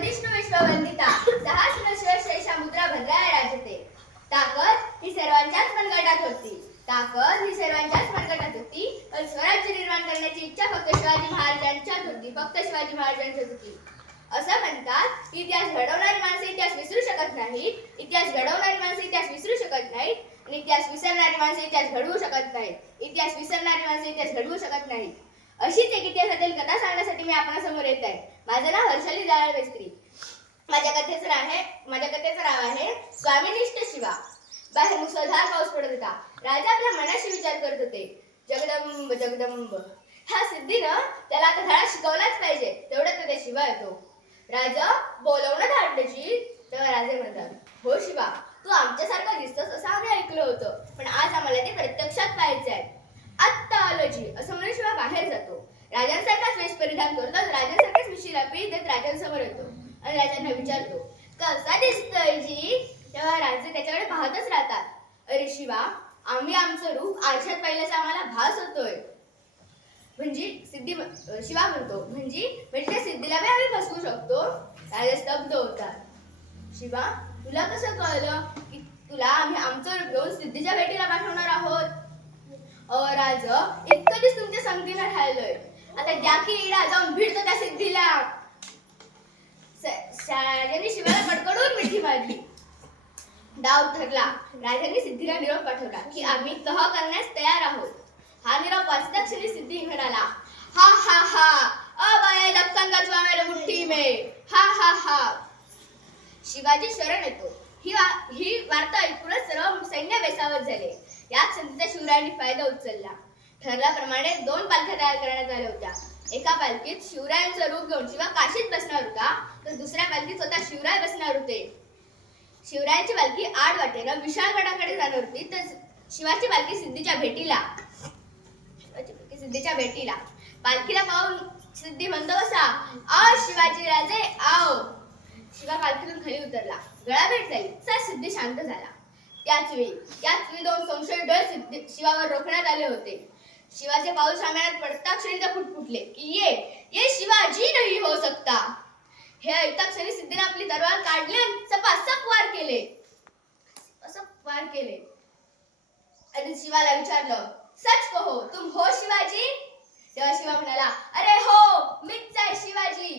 विष्णू विश्ववंदिता सहा शेषा मुद्रा भद्राय राजते. ताकद ही सर्वांच्याच मनगटात होती. ताकद ही सर्वांच्याच मनगटात होती. पण स्वराज्य निर्माण करण्याची इच्छा फक्त शिवाजी महाराजांच्याच होती. फक्त शिवाजी महाराजांच्याच होती. असं म्हणतात की इतिहास घडवणारी माणसं इतिहास विसरू शकत नाहीत. इतिहास घडवणारी माणसं इतिहास विसरू शकत नाहीत. आणि इतिहास विसरणारी माणसं इतिहास घडवू शकत नाहीत. इतिहास विसरणारी माणसं इतिहास घडवू शकत नाहीत. अशीच एक इतिहासातील कथा सांगण्यासाठी मी आपणासमोर येत आहे. माझं नाव हर्षली जाळ मेस्त्री. माझ्या कथेचं नाव आहे माझ्या कथेचं नाव आहे स्वामीनिष्ठ शिवा. बाहेर मुसळधार पाऊस पडत होता. राजा आपल्या मनाशी विचार करत होते. जगदंब जगदंब. ह्या सिद्धीनं त्याला आता धडा शिकवलाच पाहिजे. तेवढ्यात त्याच्या शिवा येतो. राजा बोलवणं धाडण्याची तेव्हा राजे म्हणतात हो शिवा तू आमच्यासारखा दिसतोस असं आम्ही ऐकलं होतं. पण आज आम्हाला ते प्रत्यक्षात पाहायचं आहे. आत्ता आलं जी असं म्हणून शिवा बाहेर जातो. राजांसारखाच वेश परिधान करतो आणि शापी देत राजांसमोर येतो. आणि राजांना विचारतो कसा दिसतोय जी? तेव्हा राजे त्याच्याकडे पाहतच राहतात. अरे शिवा आम्ही आमचं रूप आरशात पाहिल्याचा आम्हाला भास होतोय. म्हणजे सिद्धी शिवा म्हणतो म्हणजे म्हणजे त्या सिद्धीला बी आम्ही बसवू शकतो. राजा स्तब्ध होतात. शिवा तुला कसं कळलं की तुला आम्ही आमचं रूप घेऊन सिद्धीच्या भेटीला पाठवणार आहोत? अ राज इतकं दिस तुमच्या संगतीनं राहिलोय. आता द्या की इडा जाऊन भिडतो त्या सिद्धीला राजाने शिवाला कडकडून मिठी मारली. डाव ठरला राजाने सिद्धीला निरोप पाठवला की आम्ही तह करण्यास तयार आहोत. हा निरोप वाचता क्षणी सिद्धी म्हणाला. हा हा हा. अब आए लखन मेरे हा हा हा. शिवाजी शरण येतो. ही वा- ही वार्ता ऐकूनच सर्व सैन्य बेसावत झाले. यात संधीचा शिवरायांनी फायदा उचलला. ठरल्याप्रमाणे दोन पालख्या तयार करण्यात आल्या होत्या. एका पालखीत शिवरायांचं रूप घेऊन शिवा काशीत बसणार होता. तर दुसऱ्या पालखीत स्वतः शिवराय बसणार होते. शिवरायांची पालखी आड वाटेनं विशाळगडाकडे जाणार होती तर शिवाची पालखी सिद्धीच्या भेटीला. शिवाची सिद्धीच्या भेटीला. पालखीला पाहून सिद्धी म्हणतो बसा. आओ शिवाजी राजे आओ. शिवा पालखीतून खाली उतरला. गळा भेट झाली. सर सिद्धी शांत झाला. त्याच वेळी त्याच वेळी दोन संशय डोळे सिद्धी शिवावर रोखण्यात आले होते. शिवाचे पाऊल सामन्यात पडता क्षणी फुटफुटले की ये ये शिवाजी नाही हो सकता. हे ऐकता क्षणी सिद्धीने आपली तलवार काढली आणि सपासप वार केले. सपासप वार केले. आणि शिवाला विचारलं सच कहो तुम हो शिवाजी? तेव्हा शिवा म्हणाला अरे हो मीच आहे शिवाजी.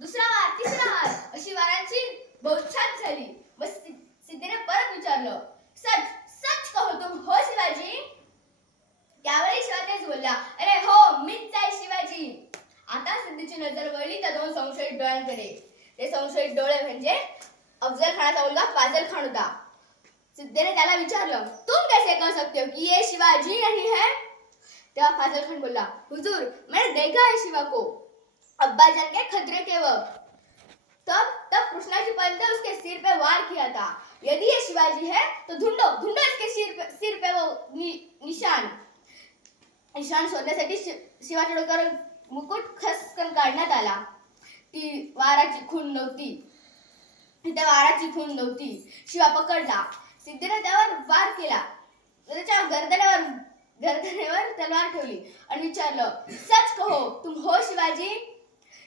दुसरा वार तिसरा वार अशी वारांची बहुछात झाली. मग सिद्धीने परत विचारलं सच सच कहो तुम हो शिवाजी त्यावेळी शिवा तेच बोलला अरे हो मीच आहे शिवाजी आता सिद्धीची नजर वळली त्या दोन संशयित डोळ्यांकडे ते संशयित डोळे म्हणजे अफजल खानाचा मुलगा फाजल खान होता. सिद्धेने त्याला विचारलं तुम कैसे कह सकते हो कि ये शिवाजी नहीं है? तेव्हा फाजल खान बोला हुजूर मैंने देखा है शिवा को अब्बाजान के खतरे के वक्त तब तब कृष्णा जी पंत ने उसके सिर पे वार किया था। यदि ये शिवाजी है तो ढूंढो ढूंढो इसके सिर पे सिर पे वो नि, निशान. निशान शोधण्यासाठी शिवाजी डोक्यावर मुकुट खसकन काढण्यात आला. ती वाराची खून नव्हती. त्या वाराची खून नव्हती. शिवा पकडला. सिद्धीने त्यावर वार केला. त्याच्या गर्दनेवर गर्दनेवर तलवार ठेवली आणि विचारलं सच कहो तुम हो शिवाजी?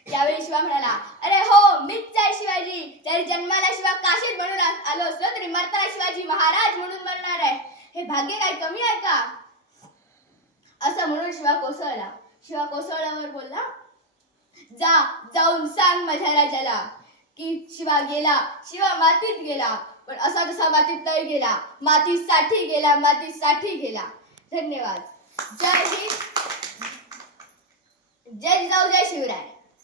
त्यावेळी शिवा म्हणाला अरे हो मीच आहे शिवाजी. तरी जन्माला शिवा काशीत म्हणून आलो असलो तरी मरताना शिवाजी महाराज म्हणून मरणार आहे. हे भाग्य काय कमी आहे का? असं म्हणून शिवा कोसळला. शिवा कोसळल्यावर बोलला जा जाऊन सांग माझ्या राजाला की शिवा गेला शिवा मातीत गेला पण असा तसा मातीत नाही गेला मातीसाठी गेला मातीसाठी गेला. धन्यवाद. जय हिंद. जय जाऊ जय शिवराय.